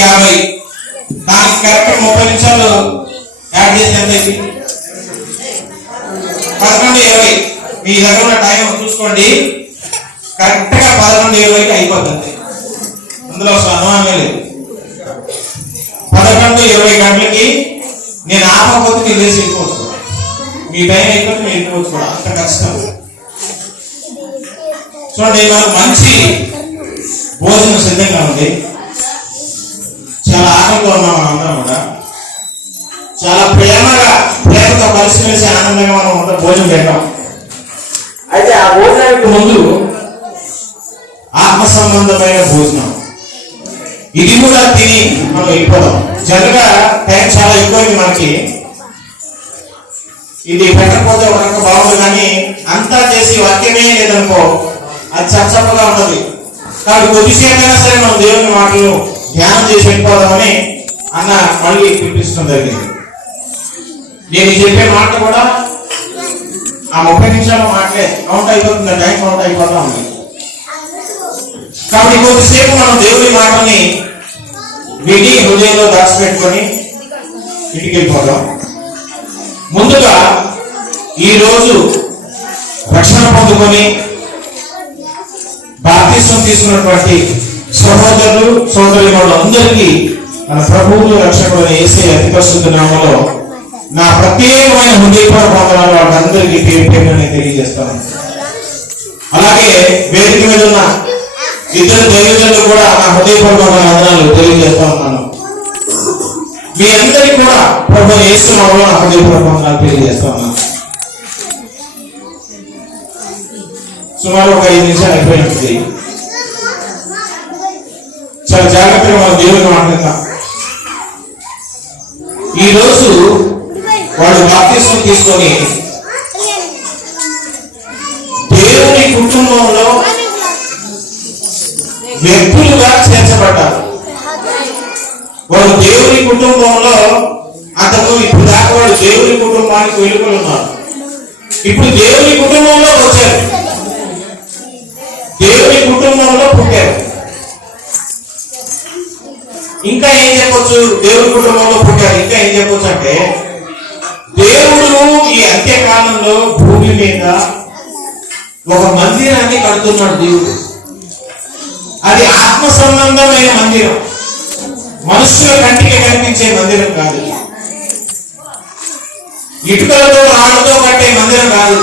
10:50. దానికి కరెక్ట్ 30 నిమిషాలు యాడ్ చేసి ఎంత అయింది? 11:20. మీ దగ్గర ఉన్న టైం చూసుకోండి, కరెక్ట్ గా 11:20కి అయిపోతుంది. అందులో అసలు అనుమానమే లేదు. 11:20 గంటలకి నేను ఆపకపోతే మీరు వేసి వెళ్ళిపోవచ్చు. మీ టైం అయిపోతే మీరు వెళ్ళిపోవచ్చు కూడా, అంత కష్టం. చూడండి, మనకు మంచి భోజనం సిద్ధంగా ఉంది. చాలా ఆనందంగా ఉన్నాం మనం అందరం కూడా. చాలా ప్రేమతో కలిసిమెలిసి ఆనందంగా మనం భోజనం తింటాం. అయితే ఆ భోజనానికి ముందు ఆత్మ సంబంధమైన భోజనం ఇది కూడా తిని మనం వెళ్ళిపోదాం. జనరల్గా టైం చాలా ఎక్కువైంది మనకి. ఇది పెట్టకపోతే ఒక రకంగా బాగుంది, కానీ అంతా చేసి వాక్యమే లేదనుకో అది చప్పగా ఉంటుంది. కాబట్టి కొద్దిసేపైనా సరే మనం దేవుని మాటలు ధ్యానం చేసి వెళ్ళిపోదామని అన్న మళ్ళీ పిలిపించడం జరిగింది. నేను చెప్పే మాట కూడా ఆ 30 నిమిషాల మాటలే కౌంట్ అయిపోతుంది, టైం కౌంట్ అయిపోతా ఉంది. కాబట్టి కొద్దిసేపు మనం దేవుని మాటని విని హృదయంలో దాచిపెట్టుకొని ఇంటికి వెళ్ళిపోదాం. ముందుగా ఈరోజు రక్షణ పొందుకొని బాప్తిసం తీసుకున్నటువంటి సహోదరులు సోదరులు అందరికీ మన ప్రభువు రక్షకుడు యేసయ్య అతి పరిశుద్ధ నామములో నా ప్రత్యేకమైన హృదయపూర్వక వందనాలు వాళ్ళందరికీ పేరు పేరుని తెలియజేస్తాను. అలాగే వేదిక మీద ఉన్న ఇద్దరు దైవజనులు కూడా నా హృదయపూర్వక వందనాలు తెలియజేస్తా ఉన్నాను. మీ అందరికీ కూడా ప్రభు యేసు నామములో నా హృదయపూర్వక వందనాలు తెలియజేస్తా ఉన్నాను. సుమారు ఒక 5 నిమిషాలు అయిపోయింది. చాలా జాగ్రత్తగా మన దేవుని మాట్లాడతాం. ఈరోజు వాళ్ళు బాప్తిసం తీసుకొని దేవుని కుటుంబంలో వ్యక్తులుగా చేర్చబడ్డారు. వాళ్ళు దేవుని కుటుంబంలో అంతకు ఇప్పుడు దాకా వాళ్ళు దేవుని కుటుంబానికి వెలుపలు ఉన్నారు. ఇప్పుడు దేవుని కుటుంబంలో వచ్చారు, దేవుని కుటుంబంలో పుట్టారు. ఇంకా ఏం చెప్పొచ్చు? దేవుని కుటుంబంలో పుట్టారు. ఇంకా ఏం చెప్పొచ్చు అంటే దేవుడు ఈ అంత్యకాలంలో భూమి మీద ఒక మందిరాన్ని కడుతున్నాడు. దేవుడు అది ఆత్మ సంబంధమైన మందిరం, మనుషుల కంటికి కనిపించే మందిరం కాదు. ఇటుకలతో రాళ్లతో కట్టే మందిరం కాదు.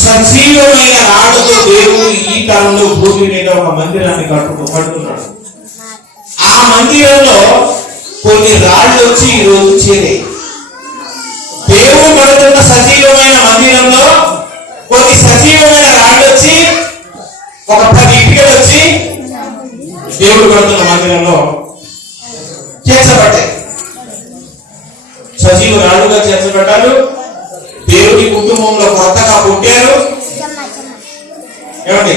సజీవమైన రాళ్లతో దేవుడు ఈ కాలంలో భూమి మీద ఒక మందిరాన్ని కడుతున్నాడు. ఆ మందిరంలో కొన్ని రాళ్ళు వచ్చి ఈ రోజు చేరే. దేవుడు కడుతున్న సజీవమైన మందిరంలో కొన్ని సజీవమైన రాళ్ళు వచ్చి ఒక 10 ఇటుకలు వచ్చి దేవుడు కడుతున్న మందిరంలో చేర్చబడ్డాయి. సజీవ రాళ్ళుగా చేర్చబడ్డారు. దేవుడి కుటుంబంలో కొత్తగా పుట్టారు. ఏమండి?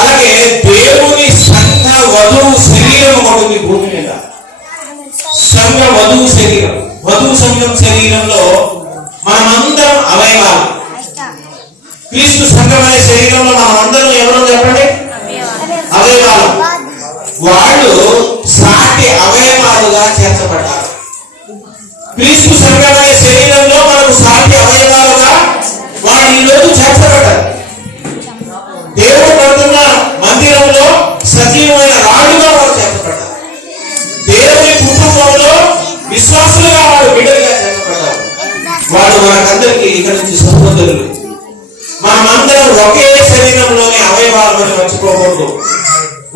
అలాగే దేవుని సంఘ వధువు శరీరం ఒకటి భూమి మీద. సంఘ వధువు శరీరం, వధువు సంఘం శరీరంలో మనమందరం అవయవాలు. క్రీస్తు సంఘం అనే శరీరంలో మనమందరం ఎవరో చెప్పండి? అవయవాలు. వాళ్ళు సాటి అవయవాలుగా చేర్చబడ్డారు. క్రీస్తు సంఘం అనే శరీరంలో మనకు సాటి అవయవాలుగా వాళ్ళు ఈరోజు చేర్చబడ్డారు. దేవుడు కడుతున్న మందిరంలో సజీవమైన రాళ్ళుగా వారు చేర్చబడ్డారు. దేవుని కుటుంబంలో విశ్వాసులుగా వారు బిడ్డలుగా చేర్చబడ్డారు. వారు మనకందరికీ ఇక్కడ నుంచి సహోదరులు. మనమందరం ఒకే శరీరంలోని అవయవాలను మర్చిపోకూడదు.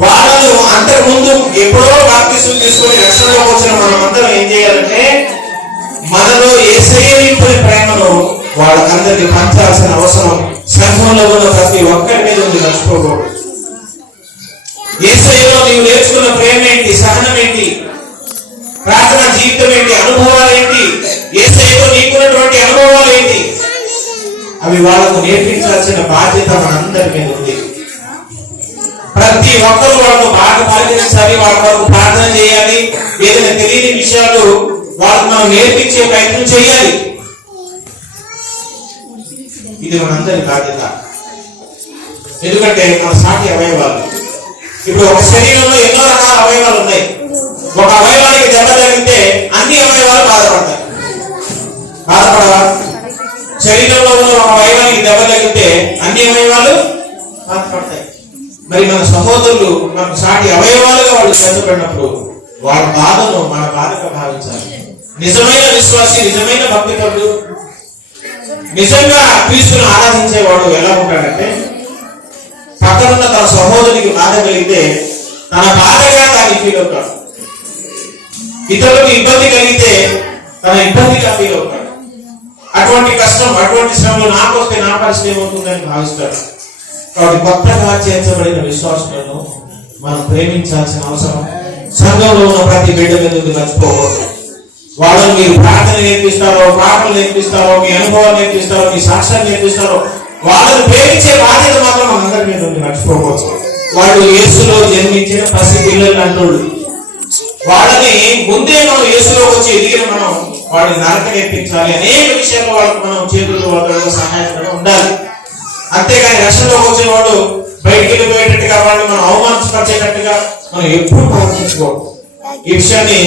వాళ్ళను అంతకుముందు ఎప్పుడో బాప్తిసం తీసుకొని రక్షణలోకి వచ్చిన మనమందరం ఏం చేయాలంటే మనలో యేసయ్య నింపిన ప్రేమను వాళ్ళకందరికీ పంచాల్సిన అవసరం సంఘంలో ఉన్న ప్రతి ఒక్కరి మీద ఉంది. మర్చిపోకూడదు. యేసయ్యలో నీవు నేర్చుకున్న ప్రేమ ఏంటి, సహనం ఏంటి, ప్రార్థన జీవితం ఏంటి, అనుభవాలు ఏంటి, యేసయ్యలో నీకున్నటువంటి అనుభవాలు ఏంటి, అవి వాళ్ళకు నేర్పించాల్సిన బాధ్యత మనందరి మీద ఉంది. ప్రతి ఒక్కరు వాళ్ళకు బాగా పాటించాలి, వాళ్ళ వరకు ప్రార్థన చేయాలి. ఏదైనా తెలియని విషయాలు వాళ్ళకు మనం నేర్పించే ప్రయత్నం చేయాలి. ఇది మనందరి బాధ్యత. ఎందుకంటే మన సాటి అవయవాలు. ఇప్పుడు ఒక శరీరంలో ఎన్నో రకాల అవయవాలు ఉన్నాయి. ఒక అవయవానికి దెబ్బ తగిలితే అన్ని అవయవాలు బాధపడతాయి. మరి మన సహోదరులు మనకు సాటి అవయవాలుగా వాళ్ళు శ్రద్ధపడినప్పుడు వాళ్ళ బాధను మన బాధగా భావించాలి. నిజమైన విశ్వాసి, నిజమైన భక్తిపరుడు, నిజంగా క్రీస్తును ఆరాధించేవాడు ఎలా ఉంటాడంటే పక్కనున్న తన సహోదరునికి బాధ కలిగితే తన బాధగా దాన్ని ఫీల్ అవుతాడు. ఇతరులకు ఇబ్బంది కలిగితే తన ఇబ్బందిగా ఫీల్ అవుతాడు. అటువంటి కష్టం, అటువంటి శ్రమలు నాకు వస్తే నా పరిస్థితి ఏమవుతుందని భావిస్తాడు. కాబట్టి కొత్తగా చేర్చబడిన విశ్వాసులను మనం ప్రేమించాల్సిన అవసరం సంఘంలో ఉన్న ప్రతి బిడ్డ మీద మర్చిపోకూడదు. వాళ్ళని మీరు ప్రార్థన నేర్పిస్తారో, పాటలు నేర్పిస్తారో, మీ అనుభవాలు నేర్పిస్తారో, మీ సాక్ష్యాలు నేర్పిస్తారో, వాళ్ళని ప్రేమించే బాధ్యత మాత్రం మనందరి మీద ఉంది, మర్చిపోవచ్చు. వాళ్ళు యేసులో జన్మించిన పసి పిల్లలు అంటోళ్ళు. వాళ్ళని ముందే మనం యేసులో వచ్చి ఎదిగిన మనం వాళ్ళని నరక నేర్పించాలి. అనేక విషయాల్లో వాళ్ళకి మనం చేతులు వాళ్ళ సహాయంగా ఉండాలి. అంతేగాని రక్షణలోకి వచ్చిన వాడు బయటికి వెళ్ళిపోయేటట్టుగా వాళ్ళని మనం అవమానపరిచేటట్టుగా మనం ఎప్పుడు ప్రవర్తించుకోవాలి. ఈ విషయాన్ని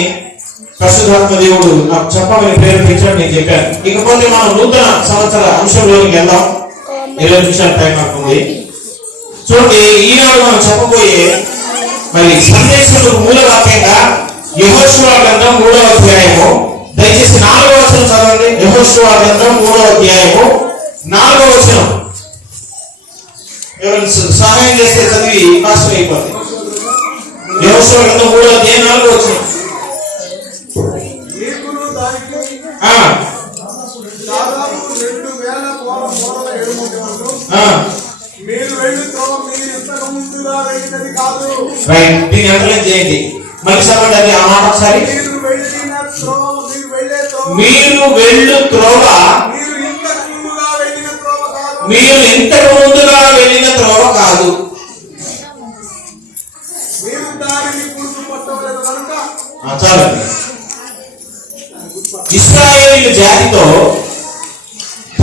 పరిశుద్ధాత్మ దేవుడు నాకు చెప్పమని ప్రేరేపించాడు, నేను చెప్పాను. ఇకపోతే మనం నూతన సంవత్సర అంశంలోకి వెళ్దాం. 20 నిమిషాల టైం అవుతుంది. చూడండి, ఈనాడు మనం చెప్పబోయే మరి సందేశంలో మూల వాక్యంగా యెహోషువ గ్రంథం 3వ అధ్యాయము, దయచేసి 4వ వచనం చదవండి. యెహోషువ గ్రంథం 3వ అధ్యాయము 4వ వచనం. ఎవరైనా సహాయం చేస్తే చదివి కష్టం అయిపోతుంది. యెహోషువ గ్రంథం 3వ అధ్యాయం 4వ వచనం. దీన్ని అండర్లైన్ చేయండి. మళ్ళీ చదవండి అది ఆ మాట ఒకసారి. మీరు వెళ్ళు త్రోవ, మీరు ఇంతకు ముందుగా వెళ్ళిన త్రోవ కాదు. చాలండి. ఇశ్రాయేలు జాతితో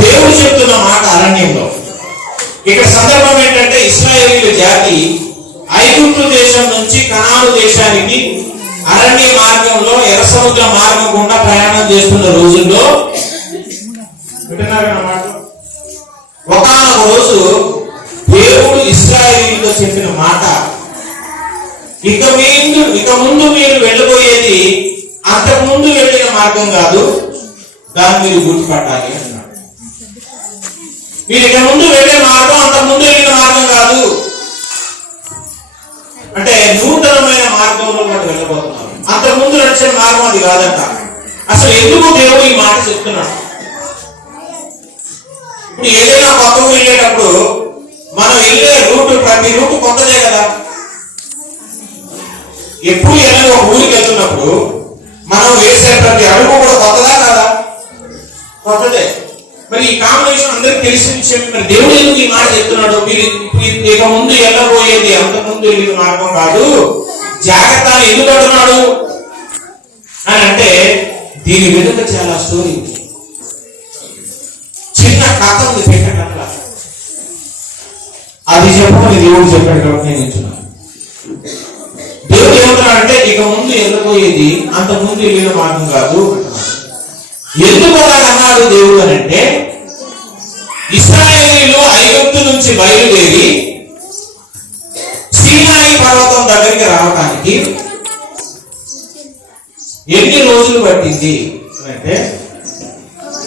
దేవుడు చెప్తున్న మాట అరణ్యంలో. ఇక్కడ సందర్భం ఏంటంటే ఇశ్రాయేలు జాతి ఐగుప్తు దేశం నుంచి కనాను దేశానికి అరణ్య మార్గంలో ఎర్ర సముద్ర మార్గం గుండా ప్రయాణం చేస్తున్న రోజుల్లో ఒకానొక రోజు దేవుడు ఇశ్రాయేలుతో చెప్పిన మాట, ఇక ముందు మీరు వెళ్ళబోయేది అంతకు ముందు వెళ్ళిన మార్గం కాదు, దాన్ని మీరు గుర్తుపట్టాలి అన్నాడు. మీరు ఇక ముందు వెళ్ళే మార్గం అంతకు ముందు వెళ్ళిన మార్గం కాదు, అంటే నూతనమైన మార్గంలో పాటు వెళ్ళబోతున్నారు. అంతకు ముందు నడిచిన మార్గం అది కాదంట. అసలు ఎందుకు దేవుడు ఈ మాట చెప్తున్నాడు? ఇప్పుడు ఏదైనా కొత్త ఊరు వెళ్ళేటప్పుడు మనం వెళ్ళే రూట్, ప్రతి రూట్ కొత్తదే కదా. ఎప్పుడు ఏదైనా ఒక ఊరికి వెళ్తున్నప్పుడు మనం వేసే ప్రతి అడుగు కూడా కొత్తదా కాదా? కొత్తదే. మరి ఈ కాంబినేషన్ అందరికి తెలిసిన విషయం. మరి దేవుడు ఎందుకు ఈ మాట చెప్తున్నాడు? మీరు ఇక ముందు వెళ్ళబోయేది అంతకు ముందు వెళ్ళిన మార్గం కాదు, జాగ్రత్త ఎందుకు అంటున్నాడు అని అంటే దీని వెనుక చాలా స్టోరీ ఉంది. చిన్న కథ ఉంది, పెట్ట కథ. అది చెప్పమని దేవుడు చెప్పాడు కాబట్టి నేను ఇచ్చున్నాను. దేవుడు ఏమంటున్నాడంటే ఇక ముందు వెళ్ళబోయేది అంతకు ముందు వెళ్ళిన మార్గం కాదు అంటున్నాడు. ఎందుకు అలా అన్నాడు దేవుడు అని అంటే, ఇశ్రాయేలీయులు ఐగుప్తు నుంచి బయలుదేరి సీనాయి పర్వతం దగ్గరికి రావడానికి ఎన్ని రోజులు పట్టింది అంటే,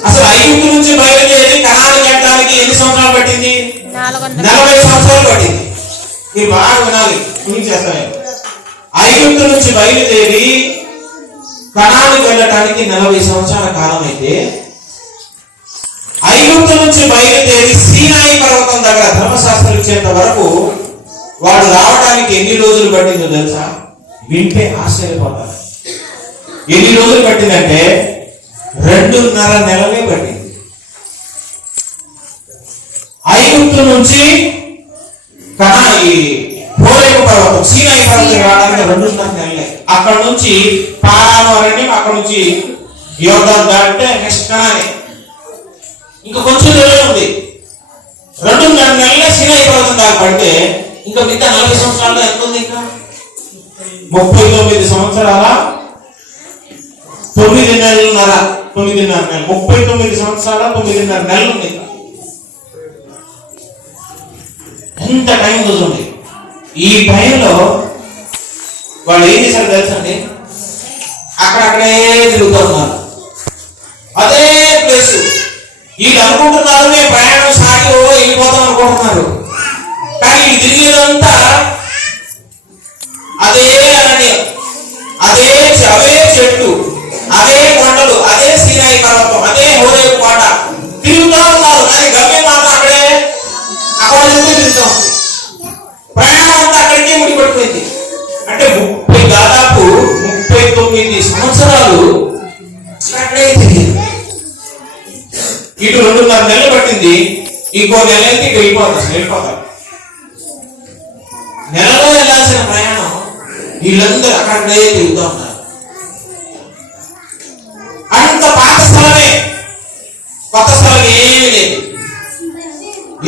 అసలు ఐగుప్తు నుంచి బయలుదేరి కనాను వెళ్ళడానికి ఎన్ని సంవత్సరాలు పట్టింది? 40 సంవత్సరాలు పట్టింది. మీరు బాగా వినాలి, చూపించేస్తాను. ఐగుప్తు నుంచి బయలుదేరి కనానుకు వెళ్ళటానికి 40 సంవత్సరాల కాలం అయితే, ఐగుప్తు నుంచి బయలుదేరి సీనాయి పర్వతం దగ్గర ధర్మశాస్త్రం ఇచ్చేంత వరకు వాడు రావడానికి ఎన్ని రోజులు పట్టిందో తెలుసా? వింటే ఆశ్చర్యపోతారు. ఎన్ని రోజులు పట్టిందంటే 2.5 నెలలే పట్టింది. ఐగుప్తు నుంచి హోరేబు పర్వతం, సీనాయి పర్వతం రావడానికి 2.5 నెలలే. అక్కడ నుంచి పారాను అరణ్యం, అక్కడ నుంచి యోర్దాను దాటితే నెక్స్ట్ కనానే. ఇంకా కొంచెం దూరం ఉంది. 2.5 నెలలే సీనాయి పర్వతం దాకా పడితే ఇంకా మిగతా 40 సంవత్సరాల్లో ఎంత ఉంది? ఇంకా 39 సంవత్సరాల 9 నెలలున్నర, 9.5 నెలలు, 39 సంవత్సరాల 9.5 నెలలు ఉంది. ఎంత టైం చూడండి. ఈ టైంలో వాళ్ళు ఏం చేశారు తెలుసండి? అక్కడక్కడే తిరుగుతూ ఉన్నారు. అదే ప్లేస్. వీళ్ళు అనుకుంటున్నారు మేము ప్రయాణం సాగి వెళ్ళిపోతాం అనుకుంటున్నారు. కానీ ఇది తిరిగేదంతా అదే అరణ్యం, అవే చెట్లు, అదే కొండలు, అదే సీనాయి పర్వతం, అదే హోరేబు కోట తిరుగుతూ ఉన్నారు. కానీ గమ్యం మాత్రం అక్కడే, అక్కడ తిరుగుతాం. ప్రయాణం అంతా అక్కడికే ముడిపడిపోయింది. అంటే దాదాపు 39 సంవత్సరాలు అక్కడే తిరిగింది. ఇటు 2.5 నెలలు పట్టింది. ఇంకో నెల అయితే వెళ్ళిపోతారు. నెలలో వెళ్ళాల్సిన ప్రయాణం వీళ్ళందరూ అక్కడే తిరుగుతూ ఉన్నారు. అంత పాత స్థలమే, కొత్త స్థలం ఏమీ లేదు.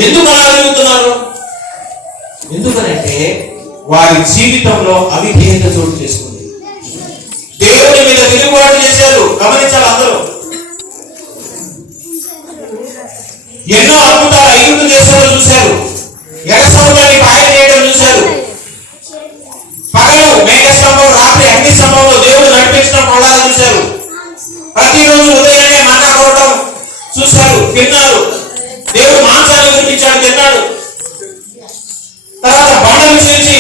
ఎందుకు అలా తిరుగుతున్నారు? ఎందుకనంటే వారి జీవితంలో అవిధేయత చోటు చేసుకుంది. దేవుని మీద తిరుగుబాటు చేశారు. గమనించాలి అందరూ. ఎన్నో అద్భుతాలు ఐగుప్తు దేశంలో చూశారు. ఎర్ర సముద్రాన్ని పాయ చేయడం చూశారు. పగలు మేఘస్తంభం, రాత్రి అగ్ని స్తంభంలో దేవుడు నడిపించడం కొడాలు చూశారు. ప్రతిరోజు ఉదయాన్నే మన్నా కొట్టడం చూశారు, తిన్నారు. దేవుడు మాంసాన్ని కురిపించాడు, తిన్నాడు. తర్వాత బండలు చేసి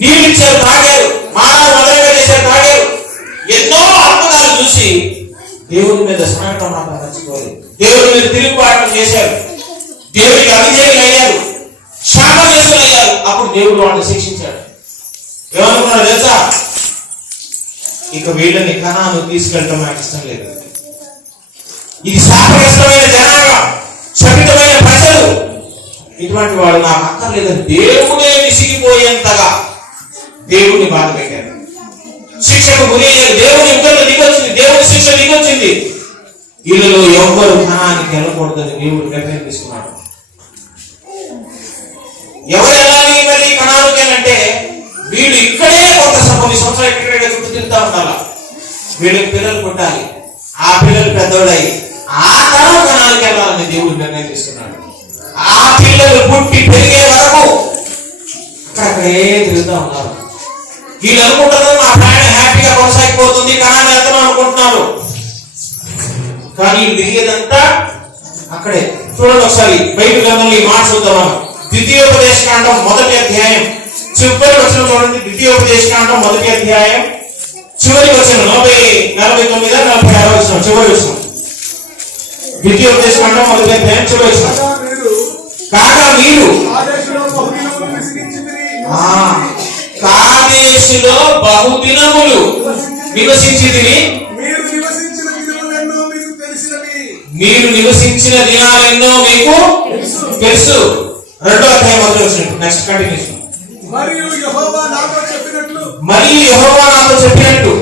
నీళ్ళు ఇచ్చారు, తాగారు. మానవ మొదలుగా చేశారు, తాగారు. ఎన్నో అద్భుతాలు చూసి దేవుడి మీద స్మరణ మాత్రం మర్చిపోలేదు. దేవుడి మీద తిరుగుబాటు చేశారు. దేవుడికి అవిధేయులు అయ్యారు, శాపగ్రస్తులు అయ్యారు. అప్పుడు దేవుడు వాళ్ళని శిక్షించాడు. ఏమనుకున్నాడు తెలుసా? ఇక వీళ్ళని కనాను తీసుకెళ్ళడం నాకు ఇష్టం లేదు. ఇది శాపగ్రస్తమైన జనాంగం, శపితమైన ప్రజలు. ఇటువంటి వాడు నాకు అక్కర్లేదని దేవుడే విసిగిపోయేంతగా దేవుడిని బాధ పెట్టారు. శిక్షకు గురి అయ్యారు. దేవుని ఉగ్రత దిగొచ్చింది, దేవుని శిక్ష దిగొచ్చింది. వీళ్ళలో ఎవ్వరు కణానికి వెళ్ళకూడదని దేవుడు నిర్ణయం తీసుకున్నాడు. ఎవరు వెళ్ళాలి మరి కణానికి అంటే? వీళ్ళు ఇక్కడే కొంత కొన్ని సంవత్సరాలు ఇక్కడే చుట్టూ తిరుగుతూ ఉండాలి. వీళ్ళకి పిల్లలు పుట్టాలి, ఆ పిల్లలు పెద్దోడై ఆ తరం కణానికి వెళ్ళాలని దేవుడు నిర్ణయం తీసుకున్నాడు. ఆ పిల్లలు పుట్టి పెరిగే వరకు అక్కడక్కడే తిరుగుతూ ఉన్నారు. వీళ్ళు అనుకుంటున్నారు మా ప్రయాణం హ్యాపీగా కొనసాగిపోతుంది, కణాన్ని వెళ్తాం అనుకుంటున్నారు. కానీ తిరిగేదంతా అక్కడే. చూడండి ఒకసారి బైబిల్ గ్రంథంలో ఈ మాట చూద్దాం. ద్వితీయోపదేశకాండం 1వ అధ్యాయం చివరి వచనం చూడండి. ద్వితీయోపదేశకాండం 1వ అధ్యాయం చివరి వచనం 49, 46 వచనం చివరి వచనం. ద్వితీయోపదేశకాండం 1వ అధ్యాయం చివరి వచనం. కాగా మీరు కాదేశులో బహుదినములు నివసించితిరి. మీరు నివసించిన దినాలెన్నో మీకు తెలుసు. 2వ అధ్యాయం 1వ వచనం. Next continuation. మరియు యెహోవా నాతో చెప్పినట్లు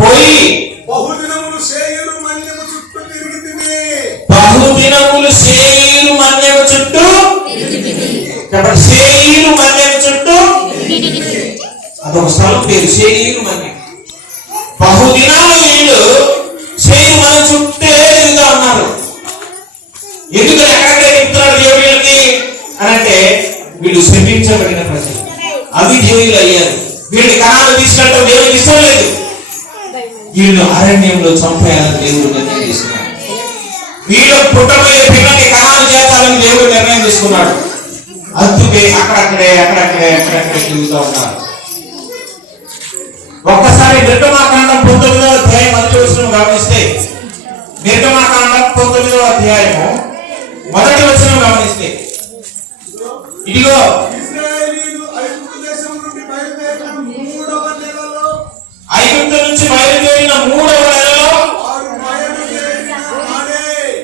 పోయి బహుదినములు సేయరు మన్యము చుట్టూ తిరిగితిమి. సేయరు మన్యము చుట్టూ అదొక స్థలం పేరు, సేయరు మన్యం. బహుదినాలు వీళ్ళు సేయరు మన చుట్టే తిరుగుతూ ఉన్నారు. ఎందుకు ఎక్కడికే తిప్పుతున్నాడు దేవుడికి అని అంటే వీళ్ళు శపించబడిన ప్రజలు, అవిధేయులు అయ్యారు. వీళ్ళని కణాలు తీసుకెళ్ళడం దేవుడికి ఇష్టం లేదు. వీళ్ళు అరణ్యంలో చంపేయాలని దేవుడు నిర్ణయం తీసుకున్నాడు. వీళ్ళు పుట్టబోయే పిల్లల్ని కణాలు చేస్తారని దేవుడు నిర్ణయం తీసుకున్నాడు. అందుకే అక్కడక్కడే తిరుగుతూ ఉన్నారు. ఒక్కసారి నిర్గమాకాండం 19వ అధ్యాయం 1వ వచనం గమనిస్తే, నిర్గమాకాండం 19వ అధ్యాయము 1వ వచనం గమనిస్తే, ఇదిగో ఐగుప్తు నుంచి బయలుదేరిన 3వ నెలలో,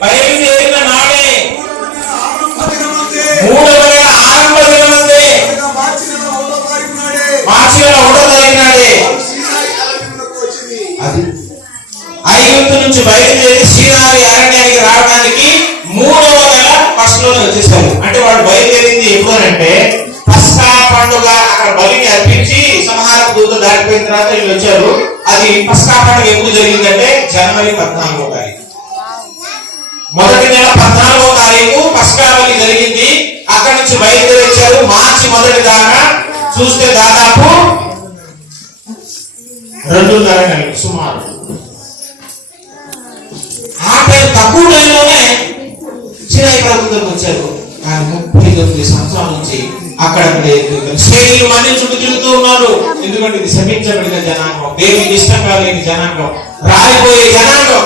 బయలుదేరిన నాడే 3వ నెల ఆరంభ దినమందే, మార్చి నెల 1వ తారీఖు నాడే అది ఐగుప్తు నుంచి బయలుదేరి సీనాయి అరణ్యానికి రావడానికి 3వ నెల ఫస్ట్ లోనే వచ్చేసారు. అంటే వాళ్ళు బయలుదేరింది ఎప్పుడంటే పస్కా పండుగ అక్కడ బలిని అర్పించి సంహారపు దూత దాటిపోయిన తర్వాత వీళ్ళు వచ్చారు. అది పస్కా పండుగ ఎప్పుడు జరిగిందంటే జనవరి 14వ తారీఖు. మొదటి నెల 14వ తారీఖు పస్కావళి జరిగింది. అక్కడి నుంచి బయలుదేరి వచ్చారు. మార్చి మొదటి దాకా చూస్తే దాదాపు 2.5 నెలలు సుమారు. ఆ టైం తక్కువ టైంలోనే చిన్న ప్రభుత్వం వచ్చారు. కానీ 39 సంవత్సరాల నుంచి అక్కడక్కడే శైలి మనీ చుట్టూ తిరుగుతూ ఉన్నారు. ఎందుకంటే ఇది శపించబడిన జనాంగం, దేవునికి ఇష్టంగా లేని జనాంగం, రాలిపోయే జనాంగం.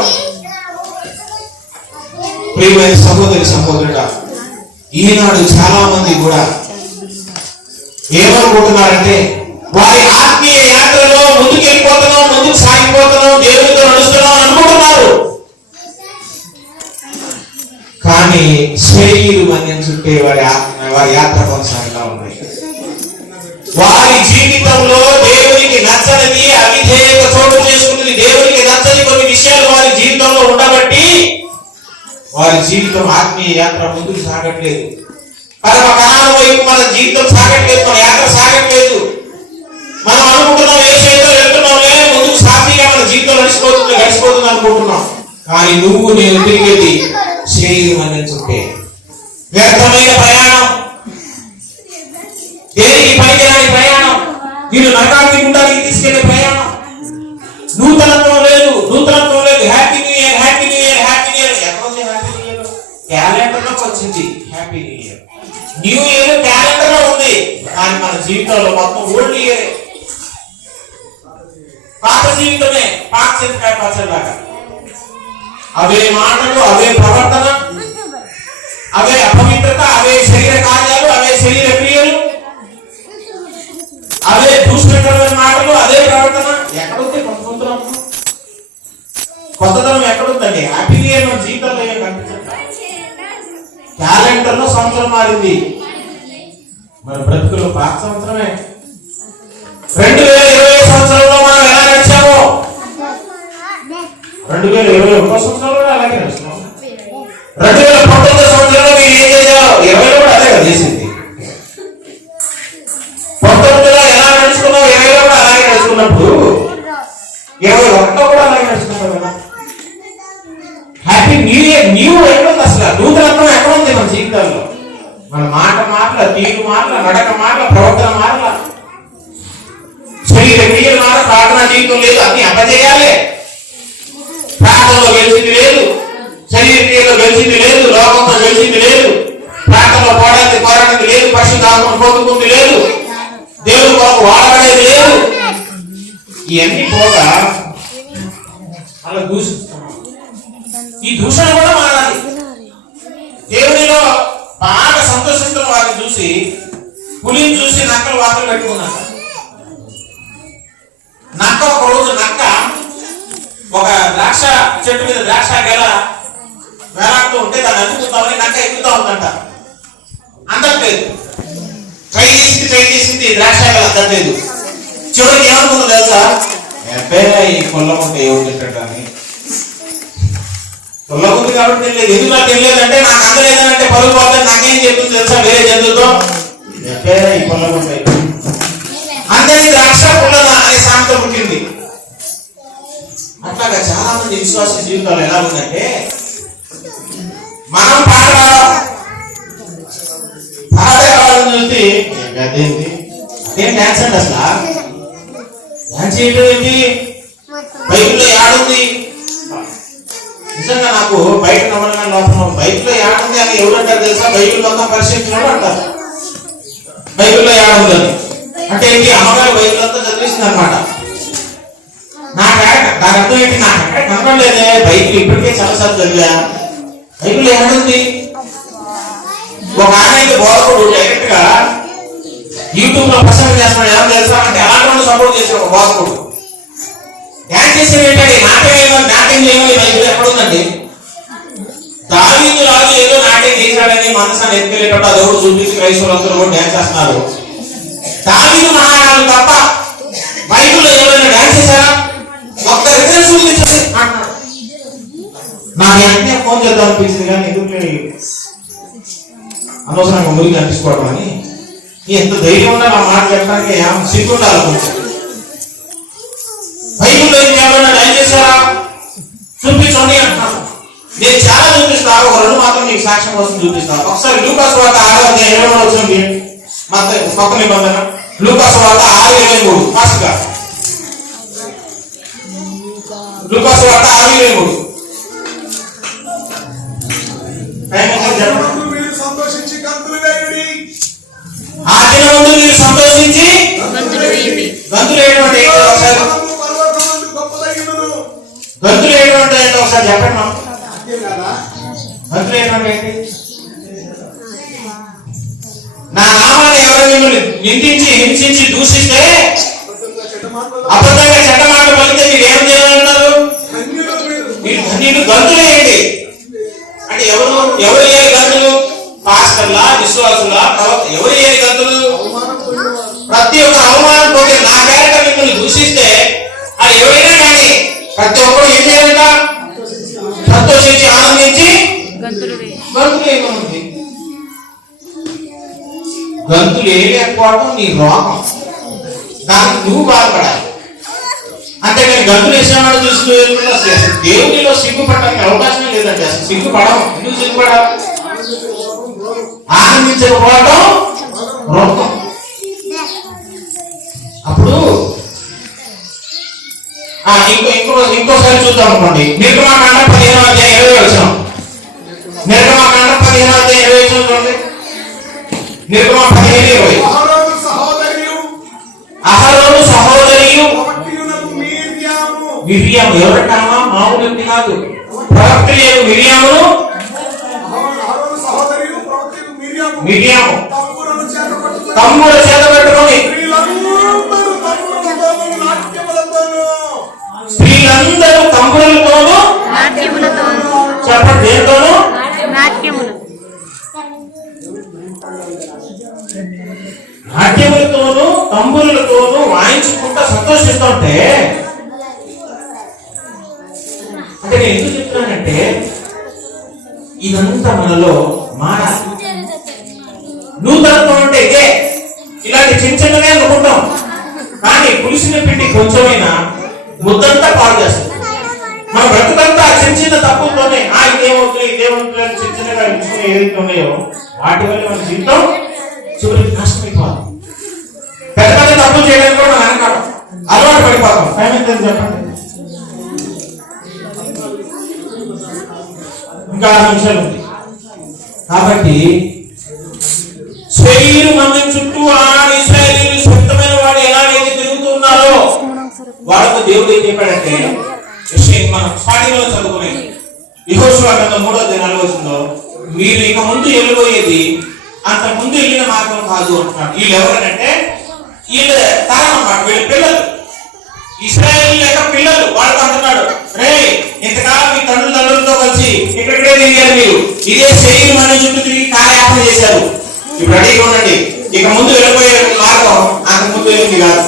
ప్రియమైన సహోదరి సహోదరుడా, ఈనాడు చాలా మంది కూడా ఏమనుకుంటున్నారంటే వారి ఆత్మీయ యాత్రలో ముందుకు వెళ్ళిపోతున్నాం, ముందుకు సాగిపోతున్నాం, దేవునితో నడుస్తున్నాం అనుకుంటున్నారు. కానీ శరీరు మన్యం చుట్టే వారి యాత్ర కొనసాగుతా ఉన్నాయి. వారి జీవితంలో దేవునికి నచ్చనిది, అవిధేయత చోటు చేసుకున్నది, దేవునికి నచ్చని కొన్ని విషయాలు వారి జీవితంలో ఉండబట్టి వారి జీవితం ఆత్మీయ యాత్ర ముందుకు సాగట్లేదు. పరమ కణాల వైపు మన జీవితం సాగట్లేదు, మన యాత్ర సాగట్లేదు. మనం అనుకుంటున్నాం ఏ చేతిలో వెళ్తున్నామే, ముందుకు సాఫీగా మన జీవితం గడిచిపోతుంది అనుకుంటున్నాం. కానీ నువ్వు నేను తిరిగేది శరీరం అందించుంటే వ్యర్థమైన ప్రయాణం, దేనికి పనికిరాని ప్రయాణం, నేను నరకానికి గుండానికి తీసుకెళ్లే ప్రయాణం. నూతనత్వం లేదు. Happy new year, happy new year, happy new year. ఎక్కడుంది హ్యాపీ న్యూ ఇయర్? క్యాలెండర్ లోకి వచ్చింది happy new year. New year calendar లో ఉంది, కానీ మన జీవితంలో మొత్తం ఓల్డ్ ఇయర్, పాత జీవితమే, పాత చింతకాయ పచ్చలాగా. అవే మాటలు, అవే ప్రవర్తన, అవే అపవిత్రత, అవే శరీర కార్యాలు, అవే శరీర క్రియలు, అవే దూషణకరమైన మాటలు, అదే ప్రవర్తన. ఎక్కడుంది కొత్తదనం? ఎక్కడుందండి? హ్యాపీ న్యూ ఇయర్ మన జీవితంలో ఏం కనిపించట్లేదు. క్యాలెండర్ లో సంవత్సరం మారింది, మన బ్రతుకులో పాత సంవత్సరమే. 2020 సంవత్సరంలో మనం ఎలా నడిచామో 2021 సంవత్సరంలో అలాగే నడుస్తున్నాం. 2019 సంవత్సరంలో మీరు ఏం చేశారో 20లో కూడా అదే చేసింది. 19లో ఎలా నడుచుకున్నావు 20లో కూడా అలాగే నడుచుకున్నప్పుడు 21లో కూడా అలాగే నడుచుకుంటాం కదా. హ్యాపీ న్యూ ఇయర్, న్యూ ఎక్కడుంది అసలు? నూతనత్వం ఎక్కడుంది మన జీవితాల్లో? మన మాట మాటల, తీరు మాటల, నడక మాటల, ప్రవర్తన మాటల, శరీర క్రియలు మాట, ప్రార్థన జీవితం లేదు. అన్ని అపజేయాలే. ప్రార్థనలో గెలిచింది లేదు, శరీర క్రియలో గెలిచింది లేదు, లోకంలో గెలిచింది లేదు, ప్రార్థనలో పోరాడింది లేదు, పరిశుద్ధాత్మను పొందుకుంది లేదు, దేవుడు కొరకు వాడబడేది లేదు. ఇవన్నీ పోగా అలా దూషిస్తున్నాం. ఈ దూషణ కూడా మారాలి. దేవునిలో బాగా సంతోషిస్తున్న వారిని చూసి, పులిని చూసి నక్కలు వార్తలు పెట్టుకున్నాక, నక్క ఒక రోజు ఒక ద్రాక్ష చెట్టు మీద ద్రాక్ష గెల వేలాడుతూ ఉంటే దాన్ని అందుకుంటామని నక్క ఎక్కుతా ఉందంట. అందట్లేదు. ట్రై చేసింది ద్రాక్ష గెల అందట్లేదు. చివరికి ఏమనుకుందో తెలుసా? ఈ కొల్లముంటే ఎవరు తింటాడని. కొల్లముంది కాబట్టి తెలియదు. ఎందుకు నాకు తెలియదంటే, నాకు అందలేదంటే పరుగు పోతుంది. నాకేం చెప్తుంది తెలుసా? వేరే జంతువుతో ఈ కొల్లముంటాయి అందరి ద్రాక్ష పుల్లదా అనే సామెత పుట్టింది. అట్లాగా చాలా మంది విశ్వాస జీవితాలు ఎలా ఉందంటే, మనం పాడేవాళ్ళని చూసి అదేంటి అదేం డాన్స్ అండి అసలు డాన్స్ చేయడం ఏంటి, బైబిల్లో యాడుంది? నిజంగా నాకు బయట నమ్మడం లోపల బైబిల్లో యాడుంది అని ఎవరంటారు తెలుసా? బైబిల్ మొత్తం పరిశీలించినప్పుడు అంటారు బైబిల్లో యాడుందని. అంటే ఏంటి? అమ్మగారు బైబిల్ అంతా చదివిస్తుంది అనమాట. దాని అర్థం ఏంటి? నాకు ఎక్కడ కనపడలేదే. బైబిల్ ఇప్పటికే చాలాసార్లు చదివా. బైబిల్ ఏముంది? ఒక ఆయన బోధకుడు డైరెక్ట్ గా యూట్యూబ్ లో ప్రసంగం చేస్తున్నాడు. ఎవరు తెలుసా? అంటే అలాంటి సపోర్ట్ చేసిన ఒక బోధకుడు డ్యాన్స్ చేసేది ఏంటంటే నాట్యం చేయమని బైబిల్ ఎక్కడుందండి? దావీదు రాజు ఏదో నాట్యం చేశాడని మనసాన్ని ఎత్తుకెళ్ళేటప్పుడు అది ఎవరు చూపించి క్రైస్తవులందరూ కూడా డ్యాన్స్ చేస్తున్నారు. దావీదు మహారాజు తప్ప బైబిల్లో ఎవరైనా డ్యాన్స్ చేశారా? ఒక్క రిఫరెన్స్ చూపించండి అంటున్నాడు. నాకు వెంటనే ఫోన్ చేద్దాం అనిపించింది, కానీ ఎందుకు అనవసరంగా మురికి అనిపించుకోవడం అని. ఎంత ధైర్యం ఉండాలి ఆ మాట చెప్పడానికి, సిగ్గు ఉండాలి కొంచెం. బైబిల్లో ఎవరైనా డ్యాన్స్ చేశారా? చూపించండి అంటున్నాను. నేను చాలా చూపిస్తా, ఒక రెండు మాత్రం మీకు సాక్ష్యం కోసం చూపిస్తా. ఒకసారి లూకా సువార్త 6:23 వచ్చింది. కొత్త నిబంధన లూకా సువార్త 6:23 ఫాస్ట్ గా. లూకా సువార్త 6:23. ఆ దినమందు మీరు సంతోషించి గంతులు వేయడం అంటే ఏంటో ఒకసారి గంతులు వేయడం అంటే ఏంటో ఒకసారి చెప్పండి. గంతులు వేయడం అంటే ఏంటి? నా నామాన్ని ఎవరు మిమ్మల్ని నిందించి హింసించి దూషిస్తే అబద్ధంగా చెడ్డ మాటలు పలికితే మీరు ఏం చేయాలన్నారు? మీరు గంతులు వేయండి అంటే ఎవరు వేయాలి గంతులు? పాస్టర్లా, విశ్వాసులా, ఎవరు వేయాలి గంతులు? ప్రతి ఒక్క అవమానం పోతే నా పేరట మిమ్మల్ని దూషిస్తే అది ఎవరైనా కానీ ప్రతి ఒక్కరు ఏం చేయాలంట? సంతోషించి ఆనందించి గంతులు వేయమనుంది. గంతులు వేయలేకపోవడం నీ రోగం, దానికి నువ్వు బాధపడాలి. అంతేగాని గంతులు వేసేవాడు చూస్తూ దేవునిలో సిగ్గుపడడానికి అవకాశమే లేదంటే అసలు సిగ్గుపడవు. ఎందుకు సిగ్గుపడాలి? ఆనందించకపోవడం రోగం. అప్పుడు ఇంకోసారి చూద్దాం అనుకోండి. నిర్గమాకాండం 15:20 నిర్గమాకాండం 15:20 చూడండి. నిర్గమ 15:20 అహరోను సహోదరియు మిర్యాము. ఎవరంటామా? మామూలు వ్యక్తి కాదు. ప్రవక్త మిర్యామును తమ్ముడు చేత పెట్టుకొని స్త్రీలందరూ తమ్ములతోనూ చెప్పండి దేంతోనూ నాట్యములతోనూ తంబులతోనూ వాయించుకుంటా సంతోషిస్తుంటే అంటే నేను ఎందుకు చెప్తున్నానంటే ఇదంతా మనలో మారాలి. నూతనత్వం అంటే ఇదే. ఇలాంటి చిన్న చిన్నవే అనుకుంటాం, కానీ పులిసిన పిండి కొంచెమైనా ముద్దంతా పాడు చేస్తుంది. మన బ్రతుకంతా చిన్న చిన్న తప్పులతోనే ఇదేమవుతుంది అని చిన్న చిన్నగా ఎంచుకుని ఏదైతే ఉన్నాయో వాటి వల్ల మన జీవితం చివరికి నష్టమైపోవాలి. పెద్ద పెద్ద తప్పులు చేయడానికి కూడా మనం వెనకాలం అలవాటు పడిపోతాం. టైం ఎంత చెప్పండి? ఇంకా 6 నిమిషాలు ఉంది. కాబట్టి శరీరం మంది చుట్టూ ఇశ్రాయేలీయులు స్వచ్ఛమైన వాడు ఎలాగైతే తిరుగుతున్నారో వాళ్ళకు దేవుడు ఏం చెప్పాడంటే మనం స్టార్టింగ్ లో చదువుకునేది యెహోషువ గ్రంథం 3:4 మీరు ఇక ముందు వెళ్ళబోయేది అంత ముందు వెళ్ళిన మార్గం కాదు అంటున్నాడు. వీళ్ళు ఎవరంటే వీళ్ళ తరం అన్నమాట, వీళ్ళ పిల్లలు, ఇశ్రాయేలీయుల యొక్క పిల్లలు. వాళ్ళకు అంటున్నాడు, రే ఇంతకాలం మీ తల్లులతో కలిసి ఇక్కడికే తిరిగారు, మీరు ఇదే శరీరం అనే చుట్టూ తిరిగి కార్యాపన చేశారు. ఇప్పుడు రెడీగా ఉండండి, ఇక ముందు వెళ్ళిపోయే మార్గం అంత ముందు వెళ్ళింది కాదు,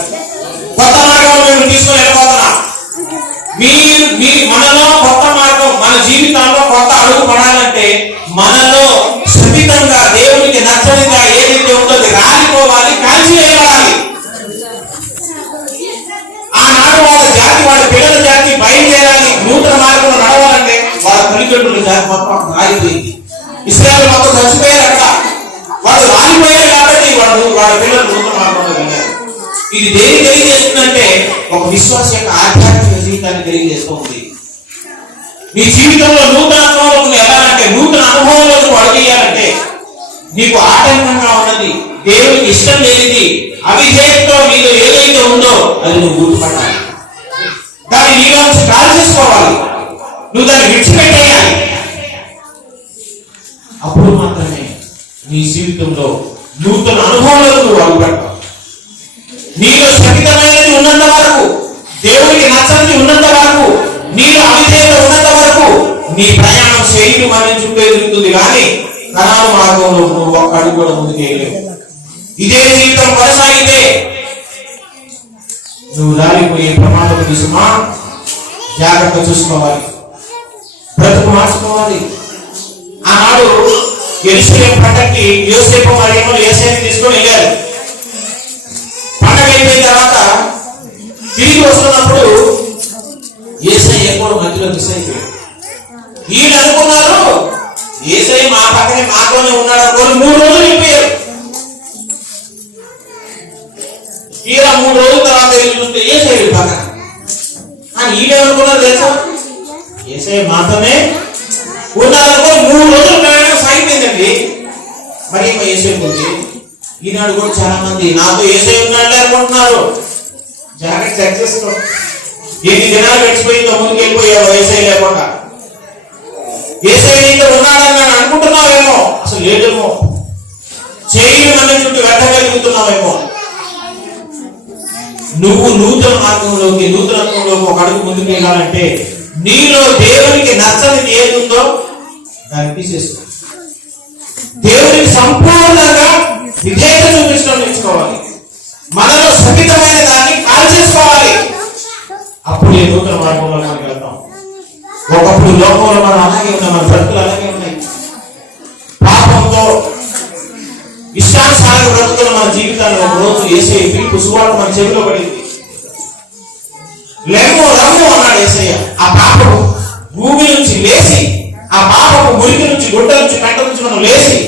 కొత్త మార్గంలో మేము తీసుకొని వెళ్ళిపోతున్నాం. మనలో కొత్త మార్గం, మన జీవితాల్లో కొత్త అడుగు పడాలంటే మనలో సున్నితంగా దేవునికి నచ్చనిగా ఏదైతే ఉందో రాలిపోవాలి, కాల్చి వేయబడాలి. ఆనాడు వాళ్ళ జాతి, వాళ్ళ పిల్లల జాతి బయలుదేరాలి, నూతన మార్గంలో నడవాలంటే వాళ్ళ తల్లిదండ్రుల జాతి మొత్తం రాలిపోయింది. ఇశ్రాయేలు మొత్తం చచ్చిపోయారు అక్కడ, వాళ్ళు రాలిపోయారు కాబట్టి వాళ్ళ పిల్లలు నూతన మార్గంలో వెళ్ళారు. ఇది దేని తెలియజేస్తుందంటే ఒక విశ్వాస యొక్క ఆధ్యాత్మిక జీవితాన్ని తెలియజేస్తూ ఉంది. నీ జీవితంలో నూతనత్వంలోకి వెళ్ళాలంటే, నూతన అనుభవంలోకి అడుగేయాలంటే నీకు ఆటంకంగా ఉన్నది, దేవునికి ఇష్టం లేనిది, అవిధేయతతో నీలో ఏదైతే ఉందో అది నువ్వు గుర్తుపట్టాలి. దాన్ని నీలో నుంచి కాల్ చేసుకోవాలి, నువ్వు దాన్ని విడిచిపెట్టేయాలి. అప్పుడు మాత్రమే నీ జీవితంలో నూతన అనుభవంలో నువ్వు అడుగుపెట్టాలి. నీలో సహితమైనది ఉన్నంత వరకు, దేవునికి నచ్చనిది ఉన్నంత వరకు, నీలో అవిధేయత ఉన్నంత వరకు నీ ప్రయాణం శరీరం అనే చుట్టూ ఎదుగుతుంది, కానీ కణాల మార్గంలో నువ్వు ఒక్క అడుగు కూడా ముందుకు వేయలేవు. ఇదే జీవితం కొనసాగితే నువ్వు రాలిపోయే ప్రమాదం తీసుమా, జాగ్రత్త చూసుకోవాలి, బ్రతుకు మార్చుకోవాలి. ఆనాడు యెరూషలేము పండగకి యోసేపు మరియమ్మ యేసయ్యని తీసుకొని వెళ్ళారు. పండగ అయిపోయిన తర్వాత తిరిగి వస్తున్నప్పుడు యేసయ్య కూడా మధ్యలో మిస్ అయిపోయాడు. వీళ్ళు అనుకున్న వాళ్ళు 3 రోజులు వెళ్ళిపోయారు. ఇలా 3 రోజుల తర్వాత చూస్తే యేసయ్య పక్కన ఈయనేమనుకున్నారు తెలుసా? యేసయ్య మాత్రమే ఉన్నారనుకో 3 రోజులు ప్రయాణం సాగిపోయిందండి. మరి యేసయ్య ఉంది. ఈనాడు కూడా చాలా మంది నాతో యేసయ్య ఉన్నాడు అనుకుంటున్నారు. జాగ్రత్త చెక్ చేసుకో. ఎన్ని దినాలు గడిచిపోయిందో ముందుకు వెళ్ళిపోయావు యేసయ్య లేకుండా. యేసయ్య నీతో ఉన్నాడని అనుకుంటున్నావేమో, అసలు లేదేమో. చేయని మన చుట్టూ వెళ్ళగలుగుతున్నావేమో. నువ్వు నూతన మార్గంలోకి నూతనత్వంలోకి ఒక అడుగు ముందుకు వెళ్ళాలంటే నీలో దేవునికి నచ్చనిది ఏది ఉందో దాన్ని తీసేసుకో. దేవునికి సంపూర్ణంగా విధేయత చూపించడం నేర్చుకోవాలి. మనలో సహితమైన దాన్ని కాల్చేసుకోవాలి. అప్పుడు ఈ నూతన మార్గంలో మనం వెళ్తాం. ఒకప్పుడు లోకంలో మనం అలాగే ఉన్నాం, మన బ్రతుకులు అలాగే ఉన్నాయి. పాపంతో ఇష్టానుసారంగా బ్రతుకున్న మన జీవితాల్లో ఒక రోజు యేసయ్య పిలుపు సువార్త మన చెవిలో పడింది. లెమ్ము రమ్ము అన్నాడు యేసయ్య. ఆ పాపము భూమి నుంచి లేచి, ఆ పాపము మురికి నుంచి గుడ్డ నుంచి కంట నుంచి మనం లేచి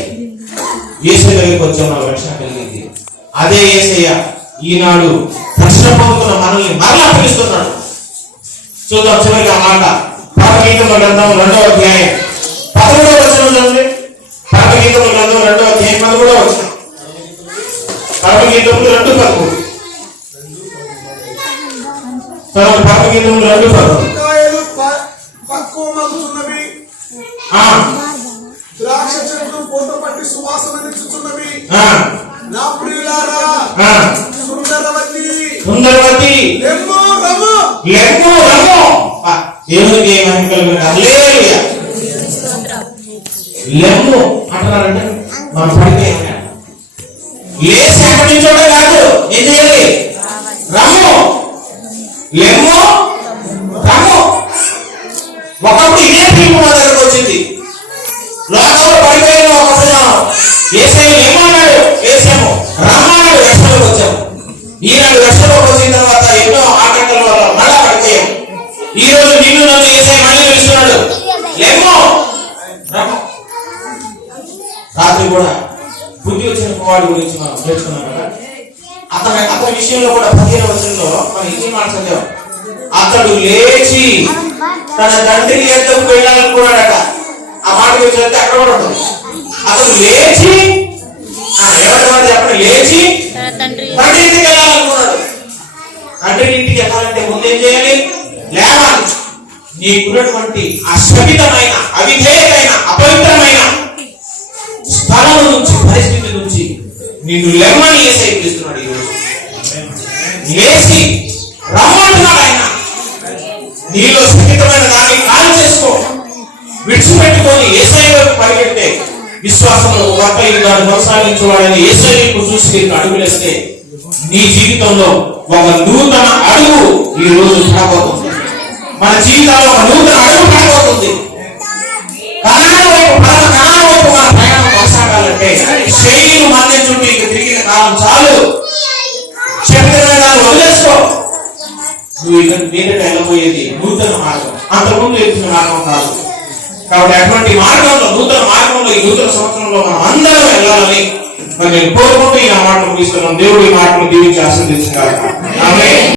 యేసయ్య దగ్గరికి వచ్చాం, మన రక్షణ కలిగింది. అదే యేసయ్య ఈనాడు రక్షణ పొందుతున్న మనల్ని మరలా పిలుస్తున్నాడు. చూద్దాం చివరిగా మాట పరమగీతముల గ్రంథం 2వ అధ్యాయం 11వ వచనం చదవండి. పరమగీతముల గ్రంథం 2వ అధ్యాయం 11వ వచనం. పరమగీతములు 2:13. పరమగీతములు 2:13. ద్రాక్ష చెట్లు పూత పట్టి సువాసన నిచ్చుచున్నవి. నా ప్రియులారా సుందరవతి లెమ్ము రమ్ము. దేవునికి మహిమ కలుగును. హల్లెలూయా. లెమ్ము అంటున్నారంటే మనం పడితే లేచి అక్కడి నుంచి కాదు, ఏం చేయాలి? రమ్ము, లెమ్ము, రమ్ము. ఒకప్పుడు ఇదే పిలుపు మా దగ్గరకు వచ్చింది. లోకంలో పడిపోయిన ఒకప్పుడు యేసయ్య ఏమన్నాడు? వేసాము, రమ్మన్నాడు, రక్షణలోకి వచ్చాము. ఈనాడు రక్షణలోకి వచ్చిన తర్వాత ఎన్నో ఆటంకాల వల్ల మళ్ళా పడిపోయాం. ఈ రోజు నిన్ను నన్ను యేసయ్య మళ్ళీ పిలుస్తున్నాడు, లెమ్ము, రమ్ము. రాత్రి కూడా బుద్ధి వచ్చిన కుమారుడు గురించి మనం నేర్చుకున్నాం కదా. అతని విషయంలో కూడా 15వ వచనంలో మనం ఇదే మాట చదివాం. అతడు లేచి తన తండ్రి యొద్దకు వెళ్ళాలనుకున్నాడట. ఆ మాట గురించి వెళ్తే అక్కడ కూడా ఉంటుంది. అతడు లేచి చెప్పండి, లేచి తండ్రి ఇంటికి వెళ్ళాలనుకున్నాడు. తండ్రి ఇంటికి వెళ్ళాలంటే ముందేం చేయాలి? లేవాలి. నీకున్నటువంటి అస్థగితమైన, అవిధేయమైన, అపవిత్రమైన స్థలం నుంచి, పరిస్థితి నుంచి నిన్ను లెమ్మని యేసయ్య పిలుస్తున్నాడు. ఈరోజు లేచి రమ్మంటున్నాడు ఆయన. నీలో సహితమైన దాన్ని కాల్ చేసుకో, విడిచిపెట్టుకొని యేసయ్య వైపు పరిగెడితే విశ్వాసంలో వర్తలు దాన్ని కొనసాగించేవాడని యేసయ్యకు చూసి నీకు అడుగులేస్తే నీ జీవితంలో ఒక నూతన అడుగు ఈ రోజు పడబోతుంది. మన జీవితంలో ఒక నూతన అడుగు పడబోతుంది. కనాను వైపు మన ప్రయాణం కొనసాగాలంటే శైలి మందిరం చుట్టూ ఇక తిరిగిన కాలం చాలు. చెప్పిన దాన్ని వదిలేసుకో. నువ్వు ఇక మీదట వెళ్ళబోయేది నూతన మార్గం, అంతకుముందు ఎత్తున్న మార్గం కాదు. కాబట్టి అటువంటి మార్గంలో, నూతన మార్గంలో ఈ నూతన సంవత్సరంలో మనం అందరం వెళ్ళాలని మరి నేను కోరుకుంటూ ఈ మాటలు ముగిస్తున్నాం. దేవుడి మాటలు దీవించి ఆశీర్వదించాలి. ఆమేన్.